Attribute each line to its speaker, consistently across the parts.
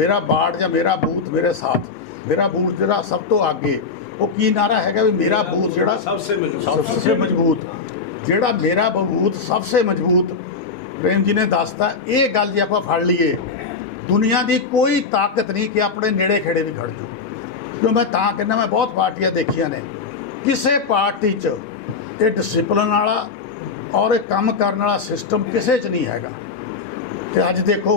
Speaker 1: ਮੇਰਾ ਬਾੜ ਜਾਂ ਮੇਰਾ ਬੂਥ ਮੇਰੇ ਸਾਥ। ਮੇਰਾ ਬੂਥ ਜਿਹੜਾ ਸਭ ਤੋਂ ਆਗੇ ਉਹ ਕੀ ਨਾਰਾ ਹੈਗਾ ਵੀ ਮੇਰਾ ਬੂਥ ਜਿਹੜਾ
Speaker 2: ਸਭ ਤੋਂ
Speaker 1: ਮਜ਼ਬੂਤ। ਸਭ ਤੋਂ ਮਜ਼ਬੂਤ। ਜਿਹੜਾ ਮੇਰਾ ਬੂਥ ਸਭ ਤੋਂ ਮਜ਼ਬੂਤ ਪ੍ਰੇਮ ਜੀ ਨੇ ਦੱਸਤਾ ਇਹ ਗੱਲ ਜੇ ਆਪਾਂ ਫੜ ਲਈਏ ਦੁਨੀਆ ਦੀ ਕੋਈ ਤਾਕਤ ਨਹੀਂ ਕਿ ਆਪਣੇ ਨੇੜੇ ਖੜੇ ਵੀ ਖੜ ਜੂ ਕਿਉਂ ਮੈਂ ਤਾਂ ਕਹਿੰਦਾ ਮੈਂ ਬਹੁਤ ਪਾਰਟੀਆਂ ਦੇਖੀਆਂ ਨੇ। ਕਿਸੇ ਪਾਰਟੀ 'ਚ ਇਹ ਡਿਸਪਲਨ ਵਾਲਾ ਔਰ ਇਹ ਕੰਮ ਕਰਨ ਵਾਲਾ ਸਿਸਟਮ ਕਿਸੇ 'ਚ ਨਹੀਂ ਹੈਗਾ। ਤੇ ਅੱਜ ਦੇਖੋ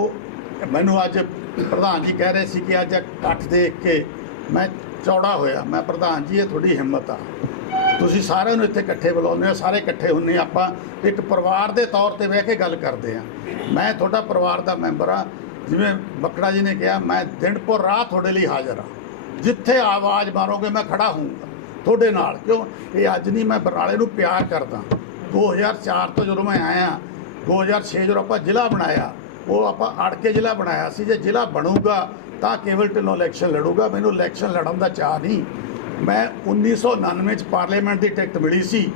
Speaker 1: ਮੈਨੂੰ ਅੱਜ ਪ੍ਰਧਾਨ ਜੀ ਕਹਿ ਰਹੇ ਸੀ ਕਿ ਅੱਜ ਇਕੱਠ ਦੇਖ ਕੇ ਮੈਂ ਚੌੜਾ ਹੋਇਆ। ਮੈਂ ਪ੍ਰਧਾਨ ਜੀ, ਇਹ ਤੁਹਾਡੀ ਹਿੰਮਤ ਆ। ਤੁਸੀਂ ਸਾਰਿਆਂ ਨੂੰ ਇੱਥੇ ਇਕੱਠੇ ਬੁਲਾਉਂਦੇ ਹੋ, ਸਾਰੇ ਇਕੱਠੇ ਹੁੰਨੇ ਆਪਾਂ ਇੱਕ ਪਰਿਵਾਰ ਦੇ ਤੌਰ ਤੇ ਬਹਿ ਕੇ ਗੱਲ ਕਰਦੇ ਆ ਮੈਂ ਤੁਹਾਡਾ ਪਰਿਵਾਰ ਦਾ ਮੈਂਬਰ ਆ ਜਿਵੇਂ ਬੱਕੜਾ ਜੀ ਨੇ ਕਿਹਾ, ਮੈਂ ਦਿਨਪੁਰ ਰਾਤ ਤੁਹਾਡੇ ਲਈ ਹਾਜ਼ਰ ਆ ਜਿੱਥੇ ਆਵਾਜ਼ ਮਾਰੋਗੇ, ਮੈਂ ਖੜਾ ਹੋਊਂਗਾ ਤੁਹਾਡੇ ਨਾਲ। ਕਿਉਂ? ਇਹ ਅੱਜ ਨਹੀਂ, ਮੈਂ ਬਰਨਾਲੇ ਨੂੰ ਪਿਆਰ ਕਰਦਾ। 2004 ਤੋਂ ਜਦੋਂ ਮੈਂ ਆਇਆ 2006 ਜਦੋਂ ਆਪਾਂ ਜ਼ਿਲ੍ਹਾ ਬਣਾਇਆ ਉਹ ਆਪਾਂ ਅੜ ਕੇ ਜ਼ਿਲ੍ਹਾ ਬਣਾਇਆ ਸੀ, ਜੇ ਜ਼ਿਲ੍ਹਾ ਬਣੂਗਾ ਤਾਂ ਕੇਵਲ ਢਿੱਲੋਂ ਇਲੈਕਸ਼ਨ ਲੜੂਗਾ, ਮੈਨੂੰ ਇਲੈਕਸ਼ਨ ਲੜਨ ਦਾ ਚਾਹ ਨਹੀਂ। ਮੈਂ 1999 ਚ ਪਾਰਲੀਮੈਂਟ ਦੀ ਟਿਕਟ ਮਿਲੀ ਸੀ।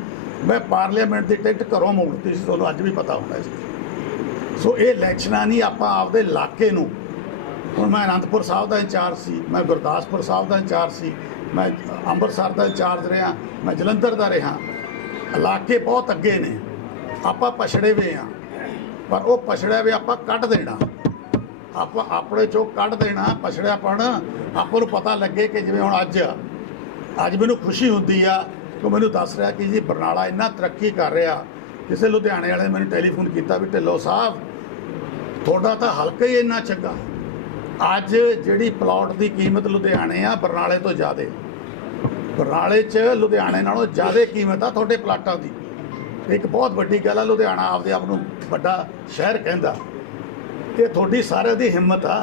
Speaker 1: ਮੈਂ ਪਾਰਲੀਮੈਂਟ ਦੀ ਟਿਕਟ ਘਰੋਂ ਮੋੜਤੀ ਸੀ, ਤੁਹਾਨੂੰ ਅੱਜ ਵੀ ਪਤਾ ਹੁੰਦਾ ਸੀ ਸੋ ਇਹ ਇਲੈਕਸ਼ਨਾਂ ਨਹੀਂ, ਆਪਾਂ ਆਪਦੇ ਇਲਾਕੇ ਨੂੰ। ਹੁਣ ਮੈਂ ਅਨੰਦਪੁਰ ਸਾਹਿਬ ਦਾ ਇੰਚਾਰਜ ਸੀ, ਮੈਂ ਗੁਰਦਾਸਪੁਰ ਸਾਹਿਬ ਦਾ ਇੰਚਾਰਜ ਸੀ, ਮੈਂ ਅੰਮ੍ਰਿਤਸਰ ਦਾ ਇੰਚਾਰਜ ਰਿਹਾ, ਮੈਂ ਜਲੰਧਰ ਦਾ ਰਿਹਾ। ਇਲਾਕੇ ਬਹੁਤ ਅੱਗੇ ਨੇ। ਆਪਾਂ ਪਛੜੇ ਵੇ ਆ। ਪਰ ਉਹ ਪਛੜਿਆ ਵੀ ਆਪਾਂ ਕੱਢ ਦੇਣਾ। ਆਪਾਂ ਆਪਣੇ ਚੋਂ ਕੱਢ ਦੇਣਾ ਪਛੜਿਆਪਣ ਆਪਾਂ ਨੂੰ ਪਤਾ ਲੱਗੇ ਕਿ ਜਿਵੇਂ ਹੁਣ ਅੱਜ ਅੱਜ ਮੈਨੂੰ ਖੁਸ਼ੀ ਹੁੰਦੀ ਆ ਕਿ ਮੈਨੂੰ ਦੱਸ ਰਿਹਾ ਕਿ ਜੀ ਬਰਨਾਲਾ ਇੰਨਾ ਤਰੱਕੀ ਕਰ ਰਿਹਾ। ਕਿਸੇ ਲੁਧਿਆਣੇ ਵਾਲੇ ਨੇ ਮੈਨੂੰ ਟੈਲੀਫੋਨ ਕੀਤਾ ਵੀ ਢਿੱਲੋਂ ਸਾਹਿਬ, ਤੁਹਾਡਾ ਤਾਂ ਹਲਕਾ ਹੀ ਇੰਨਾ ਚੰਗਾ। ਅੱਜ ਜਿਹੜੀ ਪਲਾਟ ਦੀ ਕੀਮਤ ਲੁਧਿਆਣੇ ਆ, ਬਰਨਾਲੇ ਤੋਂ ਜ਼ਿਆਦਾ। ਬਰਨਾਲੇ 'ਚ ਲੁਧਿਆਣੇ ਨਾਲੋਂ ਜ਼ਿਆਦਾ ਕੀਮਤ ਆ ਤੁਹਾਡੇ ਪਲਾਟਾਂ ਦੀ। ਇੱਕ ਬਹੁਤ ਵੱਡੀ ਗੱਲ ਆ, ਲੁਧਿਆਣਾ ਆਪਦੇ ਆਪ ਨੂੰ ਵੱਡਾ ਸ਼ਹਿਰ ਕਹਿੰਦਾ। ਇਹ ਤੁਹਾਡੀ ਸਾਰਿਆਂ ਦੀ ਹਿੰਮਤ ਆ।